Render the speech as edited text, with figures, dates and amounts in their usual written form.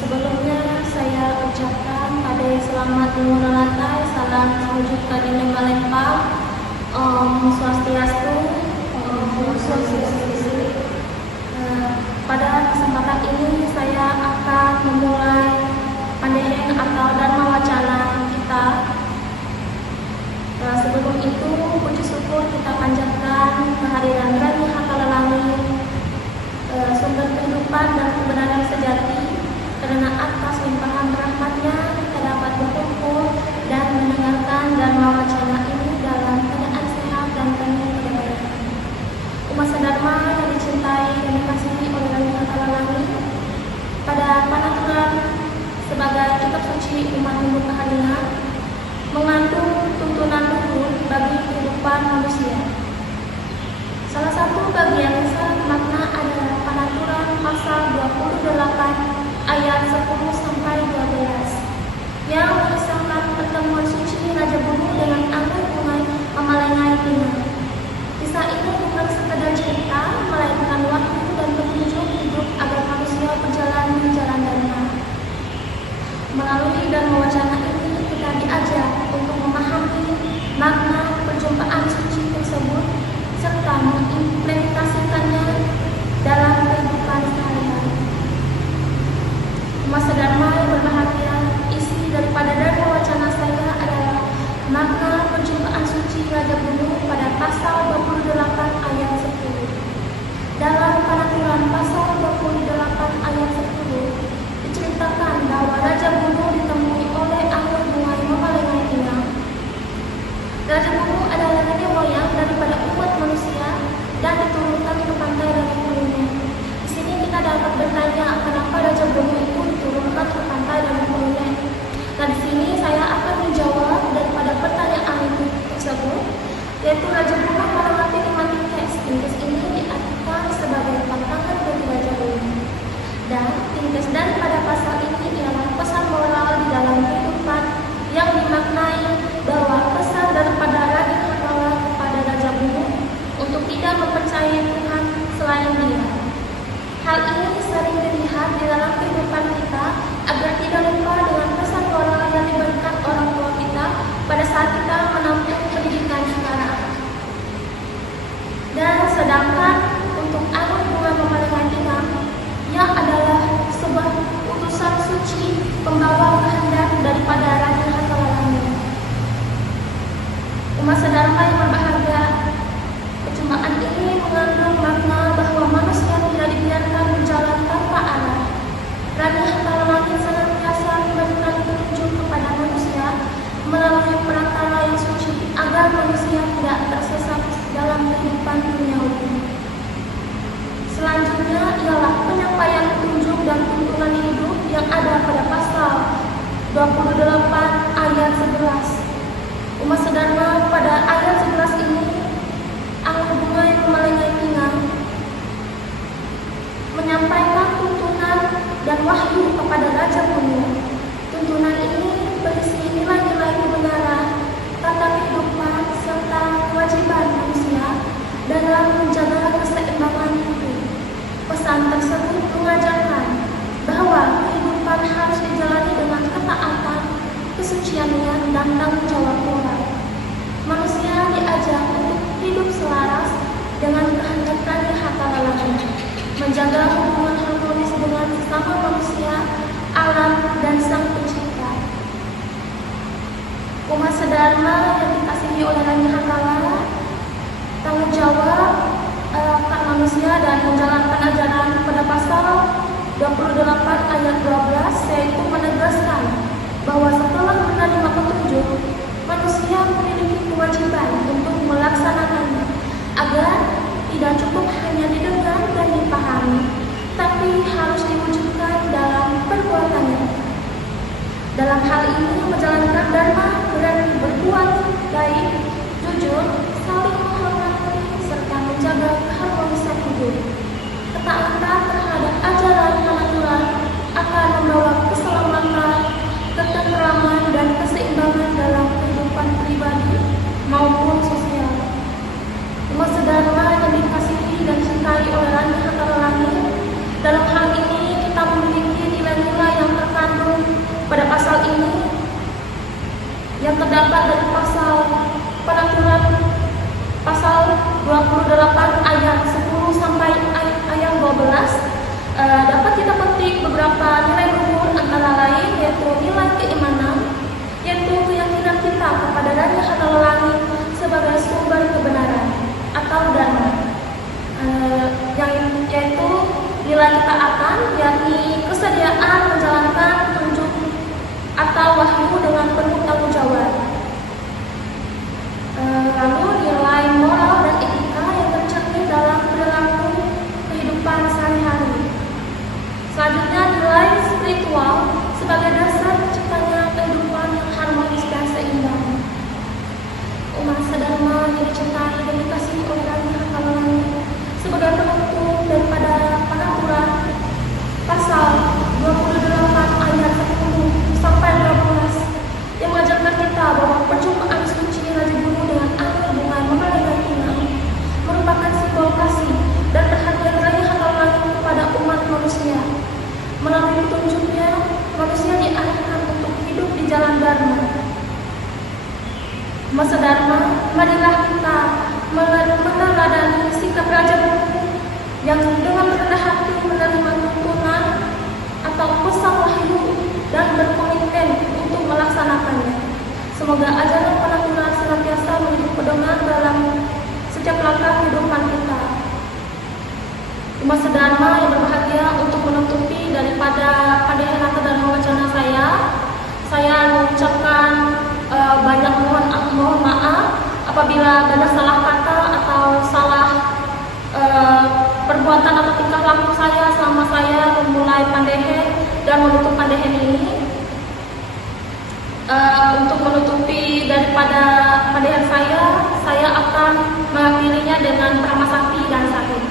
Sebelumnya saya ucapkan pada selamat mengulantai salam sujud kadine Palembang, Swastiastu, Swastiastu. Pada kesempatan ini saya akan memulai pandeheng atau dharma wacana kita. Sebelum itu puji syukur kita panjatkan kehadiran Rani Hakalalami, sumber kehidupan dan kebenaran sejati, karena atas limpahan rahmatnya kita dapat berkumpul dan mendengarkan dharma wacana ini dalam keadaan sehat dan penuh kebaikan. Umat sedharma yang dicintai dan dikasihi oleh Rani Hakalalami, pada panaturan sebagai kitab suci umat Hindu Kaharinya mengandung tuntunan luhur bagi kehidupan manusia. Salah satu bagian besar makna adalah panaturan pasal 28 ayat 10 sampai 12 yang mengisahkan pertemuan suci Raja Bumi dengan angin bungai Amalengai Tina. Kisah ini bukan sekedar cerita, melainkan wahyu dan petunjuk hidup agar manusia berjalan di jalan dharma. Melalui dharma wacana ini kita diajar untuk memahami makna perjumpaan suci tersebut serta mengimplementasikannya dalam kehidupan sehari-hari. Umat sedharma yang berbahagia, isi daripada dharma wacana saya adalah makna perjumpaan suci Raja Bumi pada pasal 28 ayat 10. Dalam panaturan pasal 28 ayat 10 diceritakan bahwa Raja Bumi ditemui oleh angin bungai Amalengai Tina. Raja Bumi adalah nenek moyang daripada umat manusia dan diturunkan ke pantai dari hulunya. Di sini kita dapat bertanya kenapa Raja Bumi itu diturunkan ke pantai dari hulunya. Nah, di sini saya akan menjawab daripada pertanyaan itu tersebut, yaitu Raja Bumi melewati 5 tingkes. Tingkes ini diartikan sebagai tantangan bagi Raja Bumi. Dan tingkes daripada pasal ini ialah pesan moral di dalam kehidupan yang dimaknai bahwa pesan daripada Raja Hakala kepada Raja Bumi untuk tidak mempercayai Tuhan selain Dia. Hal ini sering dilihat di dalam kehidupan kita agar tidak lupa dengan pesan moral yang diberikan orang tua kita pada saat kita menempuh pendidikan sekarang. Dan sedangkan untuk angin bunga Amalengai Tina yang adalah sebuah utusan suci pembawa kehendak daripada Raja Hakalalami. Umat sedharma yang berbahagia, perjumpaan ini mengandung makna bahwa manusia tidak dibiarkan berjalan tanpa arah. Raja Hakalalami senantiasa memberikan petunjuk kepada manusia melalui perantara yang suci agar manusia tidak tersesat dalam kehidupan duniawi. Selanjutnya ialah penyampaian petunjuk dan tuntunan hidup yang ada pada pasal 28 ayat 11. Umat sedharma pada ayat 11 ini angin bungai Amalengai Tina menyampaikan tuntunan dan wahyu kepada Raja Bumi. Tuntunan ini berisi nilai-nilai kebenaran, tata kehidupan serta kewajiban manusia dalam menjaga keseimbangan hidup. Pesan tersebut mengajarkan bahwa kehidupan harus dijalani dengan ketaatan, kesuciannya, dan tanggung jawab moral. Manusia diajak untuk hidup selaras dengan kehendak Raja Hakalalami, menjaga hubungan harmonis dengan sesama manusia, alam, dan Sang Pencipta. Umat sedharma yang dikasihi oleh Raja Hakala, tanggung jawab hak manusia dan menjalankan ajaran pada pasal 28 ayat 12 yaitu menegaskan bahwa setelah menerima petunjuk, manusia memiliki kewajiban untuk melaksanakannya agar tidak cukup hanya didengar dan dipahami, tapi harus diwujudkan dalam perbuatannya. Dalam hal ini, menjalankan dharma berarti berbuat baik, jujur, saling menghormati, serta menjaga keharmonisan hidup. Ketaatan terhadap ajaran panaturan akan membawa keselamatan, ketenteraman, dan keseimbangan dalam kehidupan pribadi maupun sosial. Umat sedharma yang dikasihi dan dicintai oleh Raja Hakalalami, dalam hal ini kita memiliki nilai-nilai yang memiliki beberapa nilai luhur antara lain yaitu nilai keimanan, yaitu keyakinan kita kepada Raja Hatala Langit sebagai sumber kebenaran atau dharma, yaitu nilai ketaatan, yakni kesediaan menjalankan petunjuk atau wahyu dengan penuh tanggung jawab. Lalu nilai moral dan etika yang tercermin dalam perilaku kehidupan sehari-hari. Selanjutnya nilai spiritual sebagai dasar terciptanya kehidupan yang harmonis dan seimbang. Umat sedharma yang dicintai dan dikasihi oleh Raja Hatala Langit sebagai penutup daripada peraturan pasal 28 ayat 10 sampai 12 yang mengajarkan kita bahwa perjumpaan suci Raja Guru dengan air bunga mengandung tunai merupakan simbol kasih dan perhatian Raja Hatala Langit kepada umat manusia. Melalui petunjuknya, manusia diarahkan untuk hidup di jalan dharma. Masa dharma, marilah kita meneladani sikap Raja Guru yang dengan rendah hati menerima tuntunan atau pesan wahyu dan berkomitmen untuk melaksanakannya. Semoga ajaran penaturan senantiasa menjadi pedoman dalam setiap langkah kehidupan kita. Umat sedharma yang berbahagia, untuk menutupi daripada Pandehenata Dharma Wacana saya mengucapkan banyak mohon maaf apabila ada salah kata atau salah perbuatan atau tingkah laku saya selama saya memulai Pandehen dan menutup Pandehen ini. Untuk menutupi daripada Pandehen saya akan mengakhirinya dengan Brahma Sakti dan Sahid.